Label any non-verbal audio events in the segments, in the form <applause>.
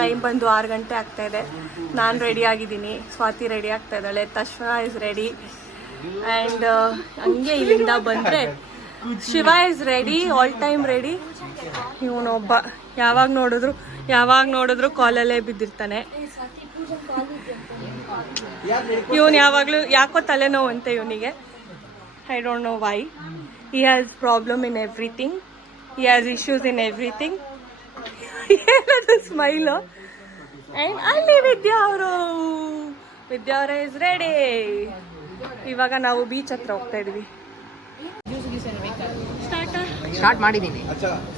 Time ಬಂದು ಆರು ಗಂಟೆ ಆಗ್ತಾ ಇದೆ. ನಾನು ರೆಡಿ ಆಗಿದ್ದೀನಿ. ಸ್ವಾತಿ ರೆಡಿ ಆಗ್ತಾ ಇದ್ದಾಳೆ. ತಶ್ವಾ ಇಸ್ ರೆಡಿ ಆ್ಯಂಡ್ ಹಂಗೆ ಇಲ್ಲಿಂದ ಬಂದರೆ Shiva is ready all time ready ಇವನೊಬ್ಬ. ಯಾವಾಗ ನೋಡಿದ್ರು ಯಾವಾಗ ನೋಡಿದ್ರು ಕಾಲಲ್ಲೇ ಬಿದ್ದಿರ್ತಾನೆ. ಇವನು ಯಾವಾಗಲೂ ಯಾಕೋ ತಲೆನೋವು ಅಂತ ಇವನಿಗೆ. I don't know why he has problem in everything he has issues in everything. ಏನದು ಸ್ಮೈಲು ಆ್ಯಂಡ್ ಅಲ್ಲಿ ವಿದ್ಯಾ ಅವರು. ವಿದ್ಯಾ ಅವರ ಇಸ್ ರೆಡಿ ಇವಾಗ ನಾವು ಬೀಚ್ ಹತ್ರ ಹೋಗ್ತಾ ಇದ್ವಿ. ಸ್ಟಾರ್ಟ್ ಮಾಡಿದ್ದೀನಿ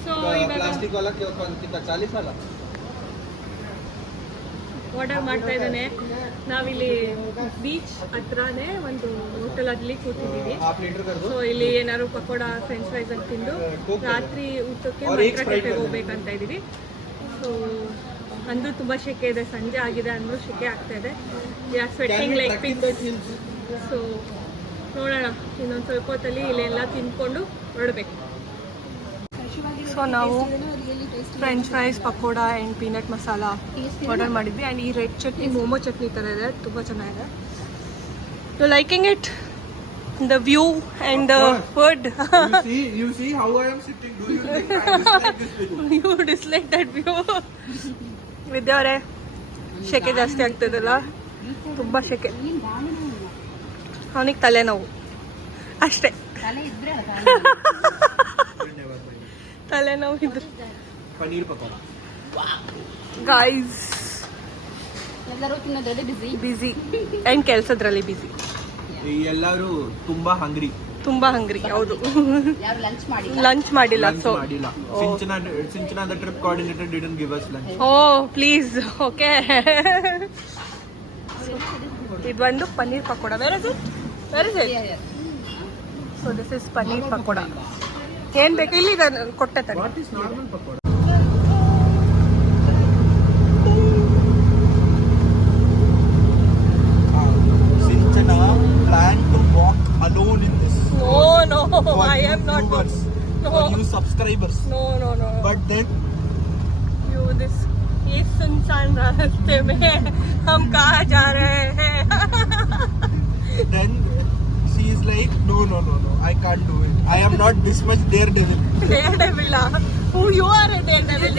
ಸೊ ಆರ್ಡರ್ ಮಾಡ್ತಾ ಇದ್ದಾನೆ. ನಾವಿಲ್ಲಿ ಬೀಚ್ ಹತ್ರನೇ ಒಂದು ಹೋಟೆಲ್ ಅಲ್ಲಿ ಕೂತಿದ್ದೀವಿ. ಸೊ ಇಲ್ಲಿ ಏನಾದ್ರು ಪಕೋಡ ಫ್ರೆಂಚ್ ಫ್ರೈಸ್ ಅಲ್ಲಿ ತಿಂದು ರಾತ್ರಿ ಊಟಕ್ಕೆ ಮಂತ್ರ ಹೋಗ್ಬೇಕಂತ ಇದ್ದೀವಿ. ಸೊ ಅಂದ್ರು ತುಂಬಾ ಶೆಕೆ ಇದೆ ಸಂಜೆ ಆಗಿದೆ ಅಂದ್ರೂ ಶೆಕೆ ಆಗ್ತಾ ಇದೆ. ಸ್ವೆಟ್ಟಿಂಗ್ ಲೈಕ್ ಸೊ ನೋಡೋಣ. ಇನ್ನೊಂದು ಸ್ವಲ್ಪ ಹೊತ್ತಲ್ಲಿ ಇಲ್ಲೆಲ್ಲ ತಿಂದ್ಕೊಂಡು ಹೊರಡ್ಬೇಕು. ಸೊ ನಾವು French fries pakoda and peanut masala order ಮಾಡಿದ್ವಿ. ಆ್ಯಂಡ್ ಈ ರೆಡ್ ಚಟ್ನಿ ಮೋಮೋ ಚಟ್ನಿ ಥರ ಇದೆ. ತುಂಬ ಚೆನ್ನಾಗಿದೆ. You liking it the view and the food. you see you see how I am sitting. Do you think I dislike this vidyare you dislike that view ವಿದ್ಯಾವರೇ ಶೆಕೆ ಜಾಸ್ತಿ ಆಗ್ತದಲ್ಲ? ತುಂಬ ಶೆಕೆ. ಅವನಿಗೆ ತಲೆನೋವು. ಅಷ್ಟೇ. <laughs> ತಲೆನೋವು ಇದ್ರು ಪನ್ನೀರ್ ಪಕೋಡ. ಗಾಯ್ಸ್ ಎಲ್ಲರೂ ತಿನ್ನೋದ್ರಲ್ಲಿ ಬಿಸಿ ಬಿಸಿ ಆ್ಯಂಡ್ ಕೆಲಸದ್ರಲ್ಲಿ ಬಿಸಿ ಎಲ್ಲರೂ ತುಂಬಾ ಹಂಗ್ರಿ ತುಂಬಾ ಹಂಗ್ರಿ ಹೌದು. ಲಂಚ್ ಮಾಡಿಲ್ಲ? ಲಂಚ್ ಮಾಡಿಲ್ಲ ಸೊ ಮಾಡಿಲ್ಲ. Sinchana the trip coordinator didn't give us lunch oh please okay ಇದು ಬಂದು paneer pakoda. Where is it so this is paneer pakoda. ಏನ್ ಬೇಕು ಇಲ್ಲಿ ಇದೆ, ಕೊಟ್ಟೆ ತಡಿ what is normal pakoda Sinchana plan to walk alone in this no no I am not for you subscribers no no no but then you this is सुनसान रास्ते में हम कहाँ जा रहे हैं then she is like no no no no i can't do it. I am not this much daredevil. ಡೇರ್ಡೆವಿಲ್ಲ you you are daredevil.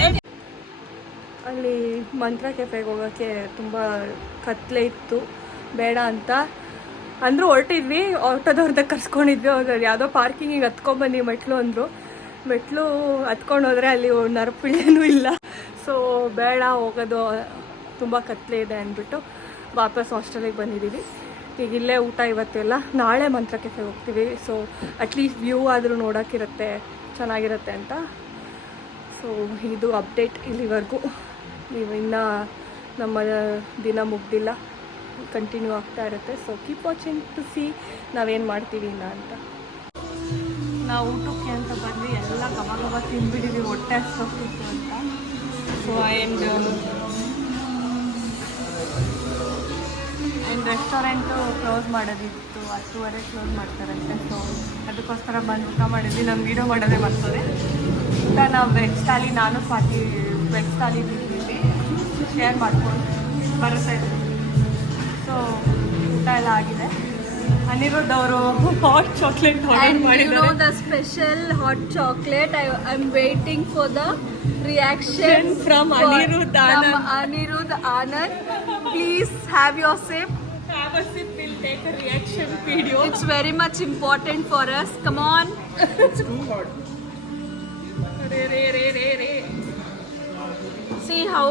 ಅಲ್ಲಿ ಮಂತ್ರ ಕೆಫೆಗೆ ಹೋಗೋಕ್ಕೆ ತುಂಬ ಕತ್ಲೆ ಇತ್ತು. ಬೇಡ ಅಂತ. ಅಂದರೂ ಹೊರಟಿದ್ವಿ ಆಟೋದವ್ರದ್ದು ಕರ್ಸ್ಕೊಂಡಿದ್ವಿ. ಅವ್ರು ಯಾವುದೋ ಪಾರ್ಕಿಂಗಿಗೆ ಹತ್ಕೊಂಬನ್ನಿ ಮೆಟ್ಲು ಅಂದರು. ಮೆಟ್ಲು ಹತ್ಕೊಂಡು ಹೋದರೆ ಅಲ್ಲಿ ನರಪಿಳ್ಳೆನೂ ಇಲ್ಲ. ಸೊ ಬೇಡ ಹೋಗೋದು ತುಂಬ ಕತ್ಲೆ ಇದೆ ಅಂದ್ಬಿಟ್ಟು ವಾಪಸ್ ಹಾಸ್ಟೆಲಿಗೆ ಬಂದಿದ್ದೀವಿ ಈಗ ಇಲ್ಲೇ ಊಟ ಇವತ್ತೆಲ್ಲ. ನಾಳೆ ಮಂತ್ರ ಕೆಫೆ ಹೋಗ್ತೀವಿ ಸೊ ಅಟ್ಲೀಸ್ಟ್ ವ್ಯೂ ಆದರೂ ನೋಡೋಕ್ಕಿರುತ್ತೆ ಚೆನ್ನಾಗಿರುತ್ತೆ ಅಂತ. ಸೊ ಇದು ಅಪ್ಡೇಟ್ ಇಲ್ಲಿವರೆಗೂ. ನೀವು ಇನ್ನೂ ನಮ್ಮ ದಿನ ಮುಗ್ದಿಲ್ಲ. ಕಂಟಿನ್ಯೂ ಆಗ್ತಾ ಇರುತ್ತೆ. So keep watching to see ನಾವೇನು ಮಾಡ್ತೀವಿ ಇನ್ನ ಅಂತ. ನಾವು ಊಟಕ್ಕೆ ಅಂತ ಬಂದು ಎಲ್ಲ ಗಮ ತಿಂದ್ಬಿಟ್ಟಿದ್ದೀವಿ ಹೊಟ್ಟೆ ಹಸ್ತಿತ್ತು ಅಂತ. So and and restaurant close ಮಾಡೋದಿತ್ತು ಹತ್ತುವರೆ ಕ್ಲೋಸ್ ಮಾಡ್ತಾರಂತೆ ಸೊ ಅದಕ್ಕೋಸ್ಕರ ಬಂದು ಊಟ ಮಾಡಿದ್ವಿ ನಮ್ಮ ವೀಡಿಯೋ ಮಾಡೋದೇ ಬರ್ತದೆ ಊಟ ನಾವು ವೆಜ್ ಥಾಲಿ ನಾನು ಸ್ವಾತಿ ವೆಜ್ ಥಾಲಿ ಬಿಟ್ಟಿದ್ವಿ ಶೇರ್ ಮಾಡ್ಕೊಂಡು ಬರುತ್ತೆ ಸೊ ಊಟ ಎಲ್ಲ ಆಗಿದೆ ಅನಿರುದ್ಧ್ ಅವರು hot chocolate order the special hot chocolate I I am waiting for the the reaction From for- Anirudh from Anand. Anirudh Anand. Please have your sip. video. It's very much important for us. Come on. it's too hot. Re, re, re, re, re. See how.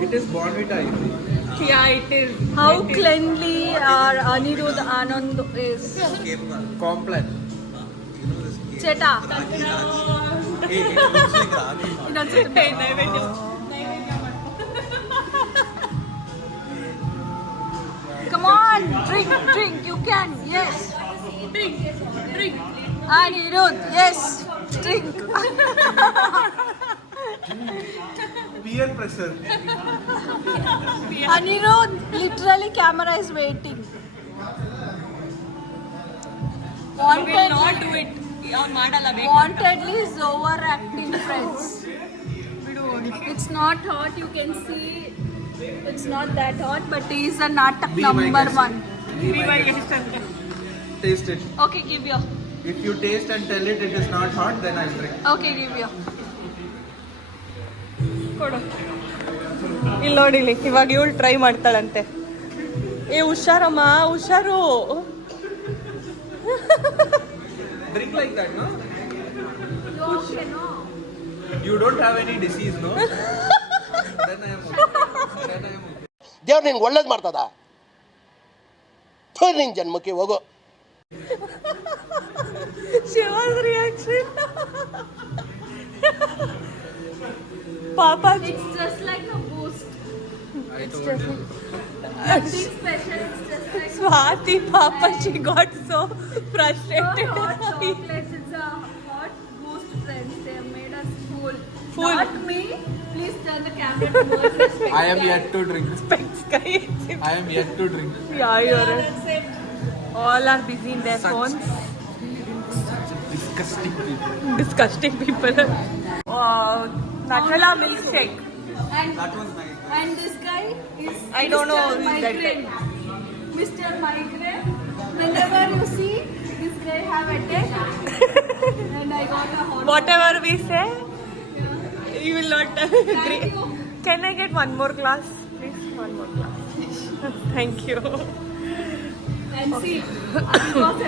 It is born with. Yeah, it is. How it cleanly is. our Anirudh Anand is. Complex. Cheta. Hey, it looks like Hey, on, drink, drink. You can. Yes. Drink, drink. Anirudh. Yes. Drink. peer pressure Anirudh. Literally, camera is waiting. We will Wanted. not do it. ಅವ್ನು ಮಾಡಲ್ಲ ಬೇಕು Wantedly is overacting, friends. ಬಿಡು It's not hot. You can see It's not that hot, but it is a Natak Be my number guest. one. Taste it. Okay, give your. If you taste and tell it it is not hot, then I'll drink. Okay, give your. ಕೊಡು ಇಲ್ಲಿ ನೋಡಿಲಿ ಇವಾಗ ಇವಳು try ಮಾಡ್ತಾಳಂತೆ ಏ ಹುಷಾರಮ್ಮ ಹುಷಾರು Drink like that, no? You no? You don't have any disease, no? then I am okay. ದೇವ್ರು ನಿನ್ಗೆ ಒಳ್ಳೇದು ಮಾಡ್ತದ ಥೋ ನಿನ್ ಜನ್ಮಕ್ಕೆ ಹೋಗೋ ಶಿವಾಸ್ ರಿಯಾಕ್ಷನ್ ಪಾಪ It's just like a boost. I told you. Nothing special. It's just like Swathi ಪಾಪ she got so not frustrated hot chocolates. It's a hot boost, friends. They have made us fool. Fool. Not me. Please turn the camera towards respect. I am yet to drink. Specs. I am yet to drink. Yeah, you're. All are busy in their Such phones. Disgusting people. Disgusting people. Wow, Nutella milkshake. And that one's nice. And this guy is I don't know. Mr. know Migraine. Mr. Migraine. Whenever you see this guy have a death, <laughs> and I got a hot. Whatever we say, you will not <laughs> agree. Can I get one more class Please, one more glass. Thank you. And okay. see, because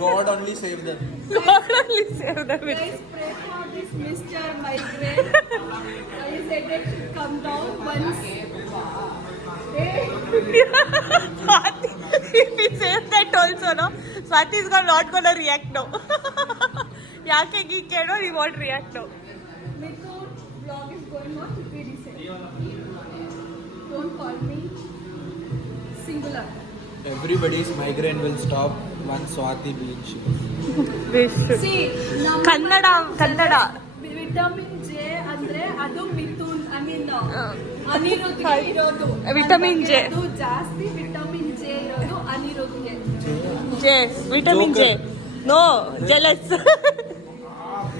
God only save them. God only save them. Guys, pray for this Mr. Migraine. I said it should come down once. Hey. also, no, Swati is gonna not gonna react now. ಯಾಕೆ ಗೀಕೇನೋ he won't react now. Mithun vlog is going on to be recent. Don't call me singular. Everybody's migraine will stop once Swati being she. See, ನಮ್ಮ Kannada Kannada vitamin J ಅಂದ್ರೆ ಅದು Mithun I mean ಹಾ. ಅನಿರುದ್ಧಗೆ ಇರೋದು vitamin J. ಅದು ಜಾಸ್ತಿ J vitamin J no jealous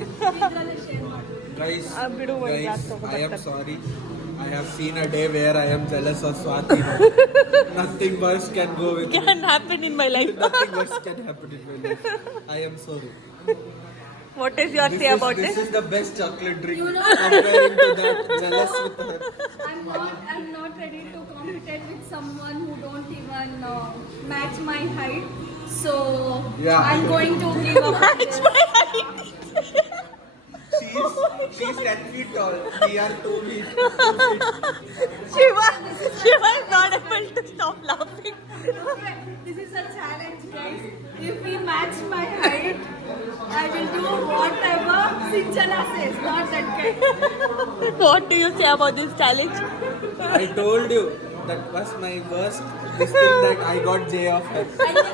ಇದ್ರಲ್ಲೇ share ಮಾಡಿ. Guys, <laughs> Ah, bidu, one guys, glass of I am water. sorry. I have seen a day where I am jealous of Swati. <laughs> Nothing worse can go with me. Can happen in my life Nothing worse <laughs> can happen in my life. I am sorry. What is your This say is, about this this is the best chocolate drink You know- comparing to that. Jealous with her. I'm not I'm not ready to compete with someone who don't even uh, match my height. So yeah. I'm going to give up. <laughs> That's my height. she's she's ten feet tall. We are two feet. She was she was not able to stop laughing. This is a challenge, guys. If we match my height, I will do whatever Sinchana says. Not that guy. what do you say about this challenge? I told you that was my worst. This thing that I got J of her.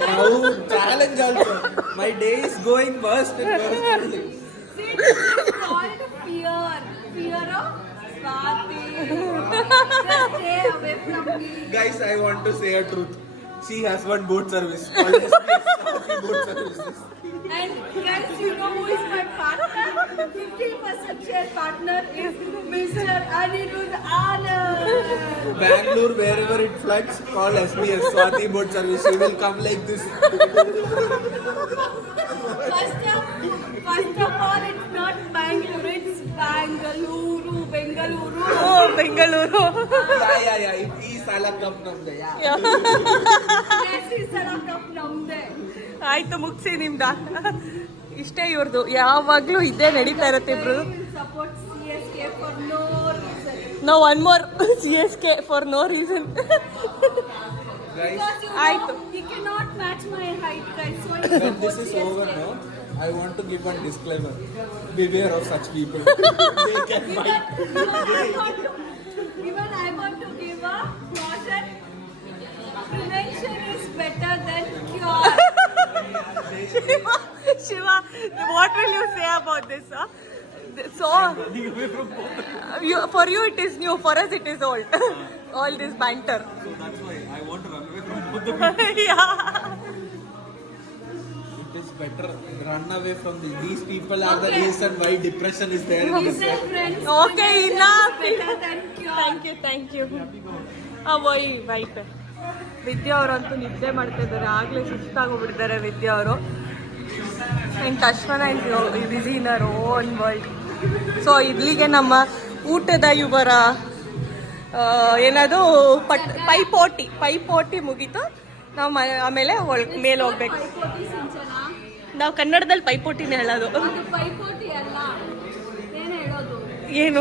Now challenge also. My day is going worst and worst only. See, this is called fear. Fear of Swati. Just stay away from me. Guys, I want to say a truth. She has one boat service called SPS keyboard services. And friends, you know who is my partner? 50% share partner is Mr. Anirudh Anand. Bangalore, wherever it flies, call SBS, Swati Boat Service. We will come like this. first, of, first of all, it's not Bangalore, it's Bangalore, Bengaluru. Oh, Bengaluru. yeah, yeah, yeah. It is Salakapnam. Yeah. yeah. yes, it's Salakam Salakapnam. ಆಯ್ತು ಮುಗಿಸಿ ನಿಮ್ದ ಇಷ್ಟೇ ಇವ್ರದ್ದು ಯಾವಾಗ್ಲೂ ಇದೇ ನಡೀತಾ ಇರತ್ತೆ ಇಬ್ರು. No one more C S K for no reason ಆಯ್ತು. know, he cannot match my height, guys. So he when supports this is CSK. over now, I want to give one disclaimer. Beware of such people. they can bite. Even I want to, even I want to give a caution. Prevention is better. Shiva will you say about this? Huh? So, you, for you it is new, for us it is old. All this banter. So that's why I want to run away from both the people. yeah better run away from the, These people are the reason why depression is there in this world. Friends, okay Thank you. Thank you, thank you. Thank you ಹಾಂ why wait Vidya ಅವರಂತೂ ನಿದ್ದೆ ಮಾಡ್ತಾ ಇದ್ದಾರೆ ಆಗ್ಲೇ ಸುಸ್ತಾಗೋಗ್ಬಿಟ್ಟಿದ್ದಾರೆ ವಿದ್ಯಾ ಅವರು and Tashvana busy in ಅವರ್ own world so ಇಲ್ಲಿಗೆ ನಮ್ಮ ಊಟದ ಇವರ ಏನದು ಪಟ್ ಪೈಪೋಟಿ ಪೈಪೋಟಿ ಮುಗೀತು. ನಾವು ಮ ಆಮೇಲೆ ಒಳ್ ಮೇಲೆ ಹೋಗ್ಬೇಕು. ನಾವು ಕನ್ನಡದಲ್ಲಿ ಪೈಪೋಟಿನೇ ಹೇಳೋದು. ಅದು ಪೈಪೋಟಿ ಅಲ್ಲ. ಏನ್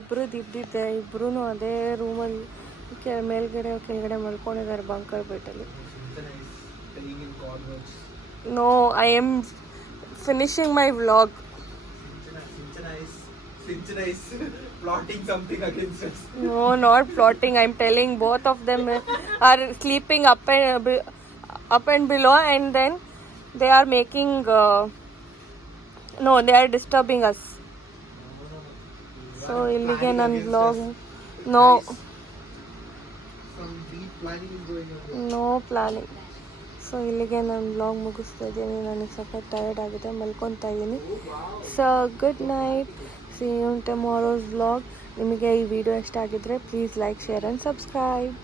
ಇಬ್ರು ದಿಬ್ಬಿದ್ದೆ ಇಬ್ರು ಅದೇ ರೂಮಲ್ಲಿ ಮೇಲ್ಗಡೆ ಕೆಳಗಡೆ ಮಲ್ಕೊಂಡಿದ್ದಾರೆ bunker corners. No I am finishing my vlog. No not plotting I am telling both of them are sleeping up and up and below and then they are making no they are disturbing us so ಇಲ್ಲಿಗೆ ನನ್ನ blog no no planning. So ಇಲ್ಲಿಗೆ ನಾನು blog ಮುಗಿಸ್ತಾ ಇದ್ದೀನಿ. ನನಗೆ ಸ್ವಲ್ಪ tired ಆಗಿದೆ. ಮಲ್ಕೊತಾ ಇದ್ದೀನಿ. So good night see you tomorrow's blog ನಿಮಗೆ ಈ ವಿಡಿಯೋ ಇಷ್ಟ ಆಗಿದ್ದರೆ please like share and subscribe